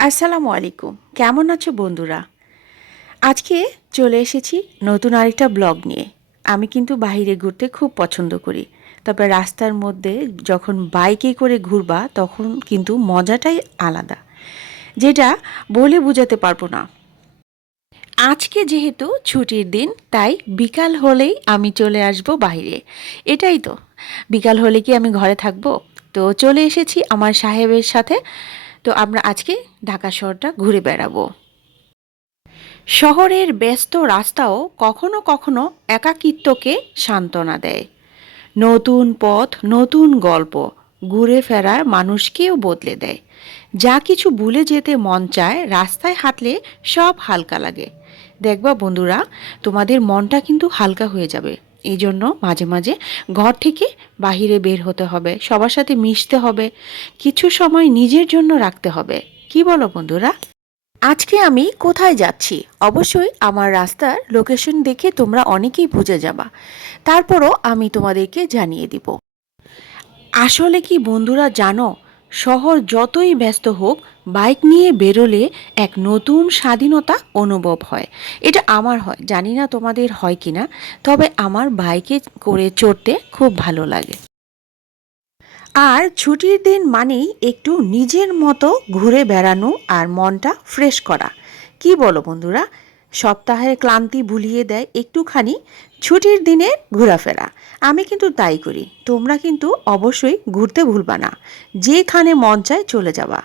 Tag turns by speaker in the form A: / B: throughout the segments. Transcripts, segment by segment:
A: আসসালামু আলাইকুম। কেমন আছো বন্ধুরা? আজকে চলে এসেছি নতুন আরেকটা ব্লগ নিয়ে। আমি কিন্তু বাইরে ঘুরতে খুব পছন্দ করি। তবে রাস্তার মধ্যে যখন বাইকে করে ঘুরবা, তখন কিন্তু মজাটাই আলাদা। যেটা বলে বোঝাতে পারব না। আজকে যেহেতু ছুটির দিন, তাই বিকাল হলেই আমি চলে আসব বাইরে। এটাই তো। বিকাল হলে কি আমি ঘরে থাকব? তো চলে এসেছি আমার সাহেবের সাথে। তো আমরা আজকে ঢাকা শহরটা ঘুরে বেড়াবো। শহরের ব্যস্ত রাস্তাও কখনো কখনো একাকিত্বকে সান্ত্বনা দেয়। নতুন পথ, নতুন গল্প ঘুরে ফেরার মানুষকেও বদলে দেয়। যা কিছু ভুলে যেতে মন চায়, রাস্তায় হাঁটলে সব হালকা লাগে। দেখবা বন্ধুরা, তোমাদের মনটা কিন্তু হালকা হয়ে যাবে। এই জন্য মাঝে মাঝে ঘর থেকে বাহিরে বের হতে হবে সবার সাথে মিশতে হবে কিছু সময় নিজের জন্য রাখতে হবে। কি বলো বন্ধুরা? আজকে আমি কোথায় যাচ্ছি? অবশ্যই আমার রাস্তার লোকেশন দেখে তোমরা অনেকেই বুঝে যাবা। তারপরও আমি তোমাদেরকে জানিয়ে দিব। আসলে কি বন্ধুরা জানো শহর যতই ব্যস্ত হোক, বাইক নিয়ে বেরোলে এক নতুন স্বাধীনতা অনুভব হয়। এটা আমার হয়, জানি না তোমাদের হয় কি না তবে আমার বাইকে করে চড়তে খুব ভালো লাগে। আর ছুটির দিন মানেই একটু নিজের মতো ঘুরে বেড়ানো আর মনটা ফ্রেশ করা। কি বলো বন্ধুরা? সপ্তাহের ক্লান্তি ভুলিয়ে দেয় একটুখানি, ছুটির দিনে ঘোরাফেরা। আমি কিন্তু তাই করি। তোমরা কিন্তু অবশ্যই ঘুরতে ভুলবা না। যেখানে মন চায় চলে যাবা।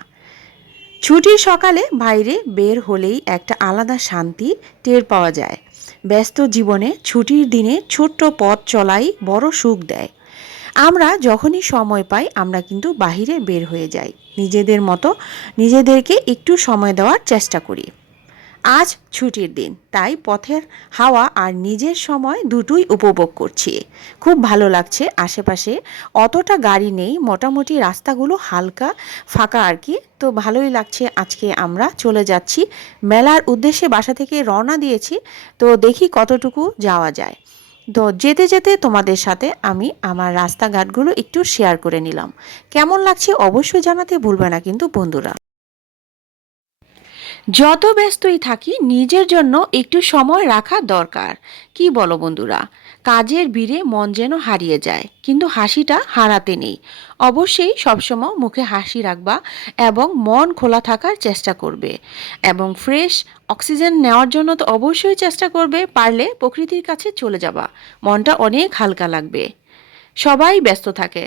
A: ছুটির সকালে বাইরে বের হলেই একটা আলাদা শান্তি টের পাওয়া যায়। ব্যস্ত জীবনে ছুটির দিনে ছোট্ট পথ চলাই বড় সুখ দেয়। আমরা যখনই সময় পাই, আমরা কিন্তু বাহিরে বের হয়ে যাই। নিজেদের মতো নিজেদেরকে একটু সময় দেওয়ার চেষ্টা করি। আজ ছুটির দিন, তাই পথের হাওয়া আর নিজের সময় দুটোই উপভোগ করছি। খুব ভালো লাগছে আশেপাশে, অতটা গাড়ি নেই, মোটামুটি রাস্তাগুলো হালকা, ফাঁকা আর কি। তো ভালোই লাগছে আজকে আমরা চলে যাচ্ছি। মেলার উদ্দেশ্যে বাসা থেকে রওনা দিয়েছি, তো দেখি কতটুকু যাওয়া যায়। তো যেতে যেতে তোমাদের সাথে আমি আমার রাস্তাঘাটগুলো একটু শেয়ার করে নিলাম। কেমন লাগছে অবশ্যই জানাতে ভুলবে না কিন্তু বন্ধুরা। যত ব্যস্তই থাকি, নিজের জন্য একটু সময় রাখা দরকার। কি বলো বন্ধুরা? কাজের ভিড়ে মন যেন হারিয়ে যায়, কিন্তু হাসিটা হারাতে নেই। অবশ্যই সবসময় মুখে হাসি রাখবা এবং মন খোলা থাকার চেষ্টা করবে। এবং ফ্রেশ অক্সিজেন নেওয়ার জন্য তো অবশ্যই চেষ্টা করবে, পারলে প্রকৃতির কাছে চলে যাবা। মনটা অনেক হালকা লাগবে। সবাই ব্যস্ত থাকে।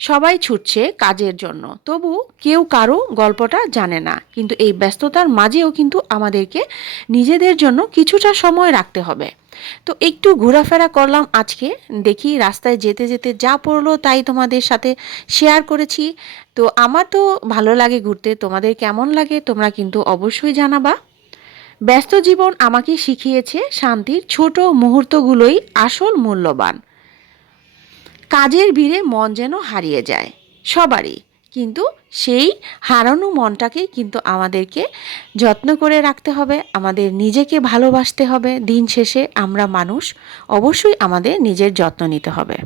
A: সবাই ছুটছে কাজের জন্য। তবু কেউ কারও গল্পটা জানে না। কিন্তু এই ব্যস্ততার মাঝেও কিন্তু আমাদেরকে নিজেদের জন্য কিছুটা সময় রাখতে হবে। তো একটু ঘোরাফেরা করলাম আজকে। দেখি রাস্তায় যেতে যেতে যা পড়ল তাই তোমাদের সাথে শেয়ার করেছি। তো আমার তো ভালো লাগে ঘুরতে। তোমাদের কেমন লাগে তোমরা কিন্তু অবশ্যই জানাবা। ব্যস্ত জীবন আমাকে শিখিয়েছে শান্তির ছোট মুহূর্তগুলোই আসল মূল্যবান। কাজের ভিড়ে মন যেন হারিয়ে যায়, সবারই। কিন্তু সেই হারানো মনটাকে কিন্তু আমাদেরকে যত্ন করে রাখতে হবে, আমাদের নিজেকে ভালোবাসতে হবে। দিন শেষে আমরা মানুষ, অবশ্যই আমাদের নিজের যত্ন নিতে হবে।